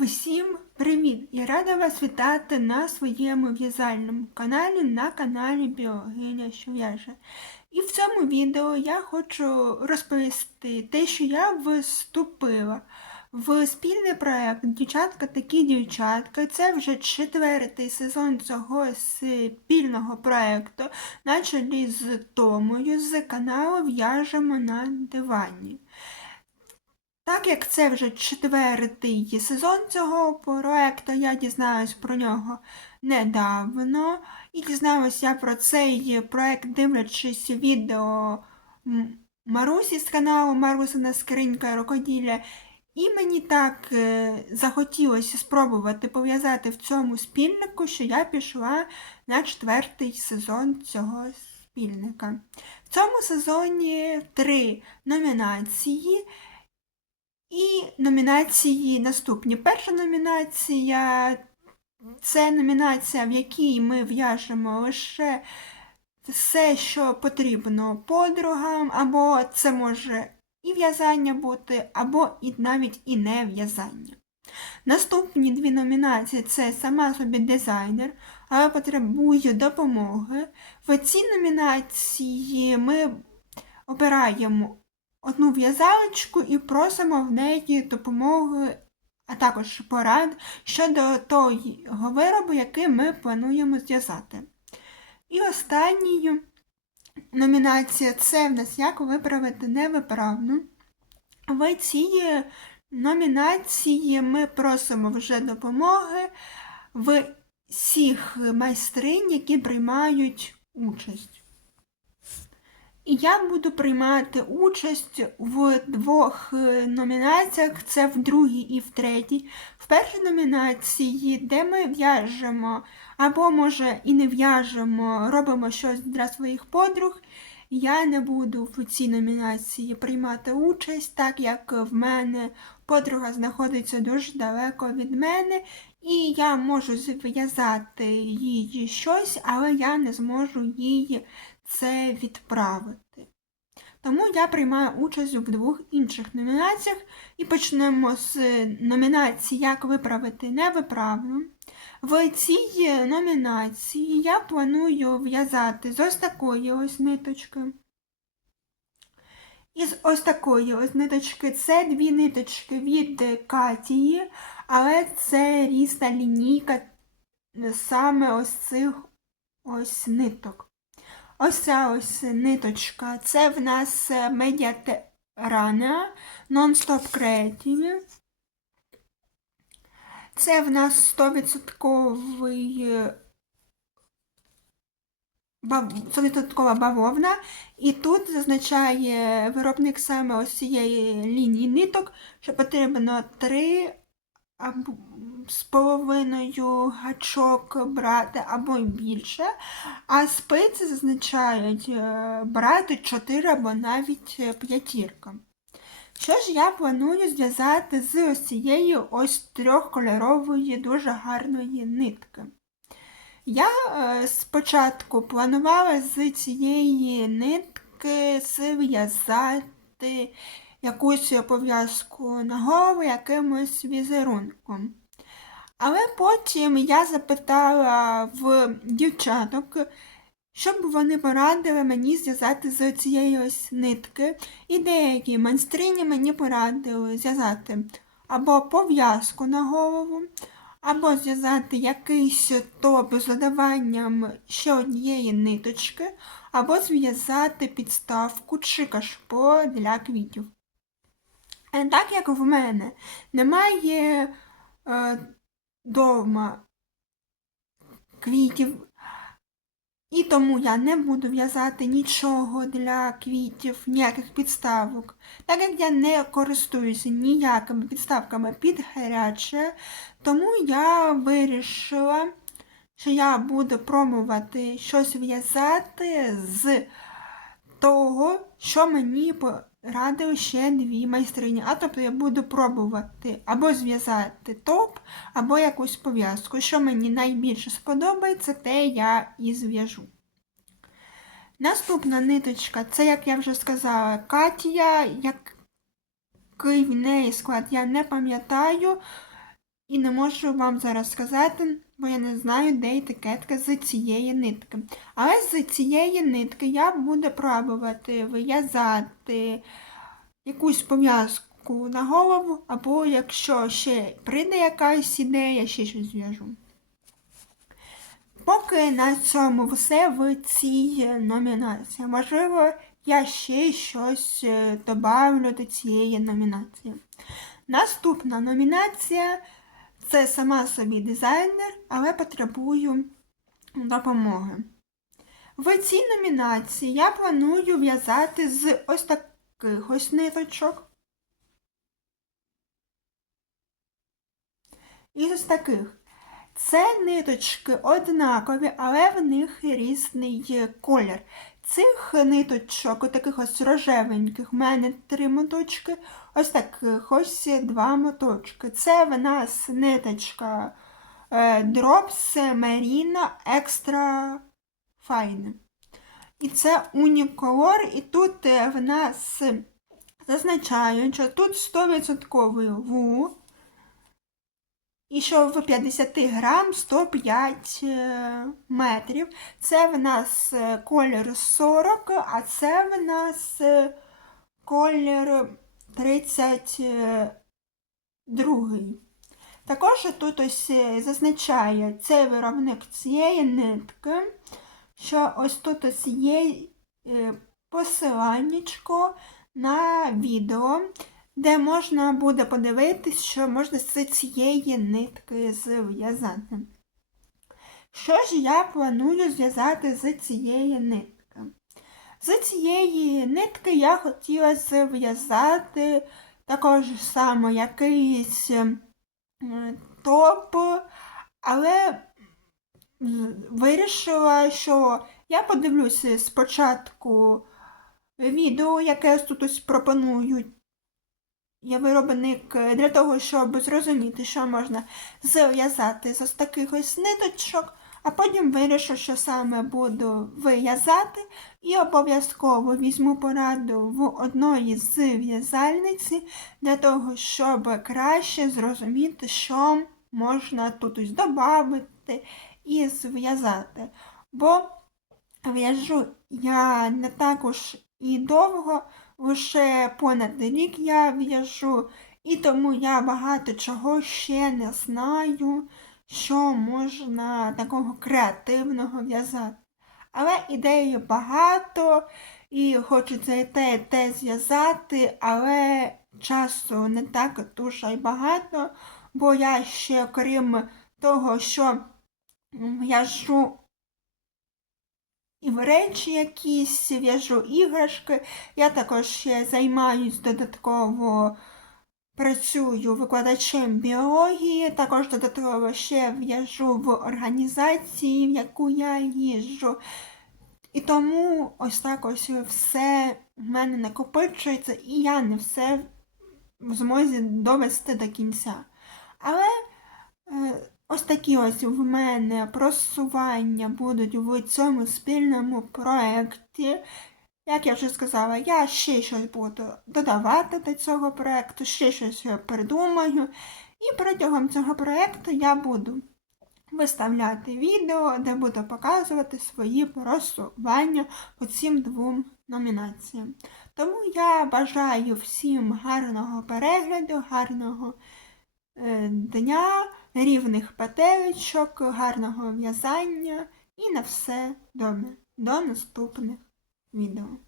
Всім привіт! Я рада вас вітати на своєму в'язальному каналі на каналі Біогиня що в'яже. І в цьому відео я хочу розповісти те, що я вступила в спільний проект Дівчатка такі дівчатка. Це вже четвертий сезон цього спільного проекту на чолі з Томою з каналу В'яжемо на дивані. Так як це вже четвертий сезон цього проекту, я дізналась про нього недавно. І дізналась я про цей проект, дивлячись відео Марусі з каналу Марусина скринька рукоділля. І мені так е, захотілося спробувати пов'язати в цьому спільнику, що я пішла на четвертий сезон цього спільника. В цьому сезоні три номінації. І номінації наступні. Перша номінація це номінація, в якій ми в'яжемо лише все, що потрібно подругам, або це може і в'язання бути, або і навіть і не в'язання. Наступні дві номінації це сама собі дизайнер, але потребує допомоги. В цій номінації ми обираємо одну в'язалочку і просимо в неї допомоги, а також порад щодо того виробу, який ми плануємо зв'язати. І останньою номінація це в нас як виправити невиправну. В цій номінації ми просимо вже допомоги в всіх майстринь, які приймають участь. Я буду приймати участь в двох е, номінаціях: це в другій і в третій. В першій номінації, де ми в'яжемо, або, може, і не в'яжемо, робимо щось для своїх подруг. Я не буду в цій номінації приймати участь, так як в мене подруга знаходиться дуже далеко від мене, і я можу зв'язати їй щось, але я не зможу їй це відправити. Тому я приймаю участь у двох інших номінаціях і почнемо з номінації Як виправити невиправну. В цій номінації я планую в'язати з ось такої ось ниточки. І з ось такої ось ниточки це дві ниточки від Катії, але це різна лінійка саме ось цих ось ниток. Ось ця ось ниточка. Це в нас медіатерана Non-Stop Creative. Це в нас 100% 100% бавовна. І тут зазначає виробник саме ось цієї лінії ниток, що потрібно 3 або з половиною гачок брати або більше, а спиці зазначають е, брати 4 або навіть п'ятірка. Що ж я планую зв'язати з ось цієї ось трьохкольорової дуже гарної нитки? Я е, спочатку планувала з цієї нитки зв'язати якусь пов'язку на голову якимось візерунком. Але потім я запитала в дівчаток, щоб вони порадили мені зв'язати з цієї ось нитки. І деякі майстрині мені порадили зв'язати або пов'язку на голову, або зв'язати якийсь топ з додаванням ще однієї ниточки, або зв'язати підставку чи кашпо для квітів. Так як в мене немає е, квітів, і тому я не буду в'язати нічого для квітів, ніяких підставок. Так як я не користуюся ніякими підставками під гаряче, тому я вирішила, що я буду пробувати щось в'язати з того, що мені радив ще дві майстрині. А тобто я буду пробувати або зв'язати топ, або якусь пов'язку. Що мені найбільше сподобається, те я і зв'яжу. Наступна ниточка, це, як я вже сказала, Катія, який в неї склад, я не пам'ятаю. І не можу вам зараз сказати, бо я не знаю, де етикетка з цієї нитки. Але з цієї нитки я буду пробувати вив'язати якусь пов'язку на голову, або якщо ще прийде якась ідея, ще щось зв'яжу. Поки на цьому все в цій номінації. Можливо, я ще щось е, добавлю до цієї номінації. Наступна номінація це сама собі дизайнер, але потребую допомоги. В цій номінації я планую в'язати з ось таких ось ниточок. І з таких. Це ниточки однакові, але в них різний колір. Цих ниточок, таких ось рожевеньких, в мене три моточки, ось таких ось два моточки. Це в нас ниточка е, Drops Merino Extra Fine. І це уніколор, і тут е, в нас зазначають, що тут 100% ву. І що в 50 грам 105 е, метрів. Це в нас е, колір 40, а це в нас е, колір 32. Також тут ось зазначає цей виробник цієї нитки, що ось тут ось є посиланнячко на відео де можна буде подивитись, що можна з цієї нитки зв'язати. Що ж я планую зв'язати з цієї нитки? З цієї нитки я хотіла зв'язати також само якийсь топ, але вирішила, що я подивлюся спочатку відео, яке тут ось пропонують. Є виробник е, для того, щоб зрозуміти, що можна зв'язати з ось таких ось ниточок, а потім вирішу, що саме буду вив'язати, і обов'язково візьму пораду в одної з в'язальниці для того, щоб краще зрозуміти, що можна тут ось додати і зв'язати. Бо в'яжу я не також і довго. Лише понад рік я в'яжу, і тому я багато чого ще не знаю, що можна такого креативного в'язати. Але ідеї багато, і хочеться і те, і те зв'язати, але часу не так дуже й багато, бо я ще, крім того, що в'яжу і в речі якісь в'яжу іграшки. Я також ще займаюсь додатково працюю викладачем біології, також додатково ще в'яжу в організації, в яку я їжджу. І тому ось так ось все в мене накопичується, і я не все в змозі довести до кінця. Але е, Ось такі ось в мене просування будуть в цьому спільному проєкті. Як я вже сказала, я ще щось буду додавати до цього проєкту, ще щось придумаю. І протягом цього проєкту я буду виставляти відео, де буду показувати свої просування по цим двом номінаціям. Тому я бажаю всім гарного перегляду, гарного е, дня рівних петелечок, гарного в'язання і на все добре. До наступних відео.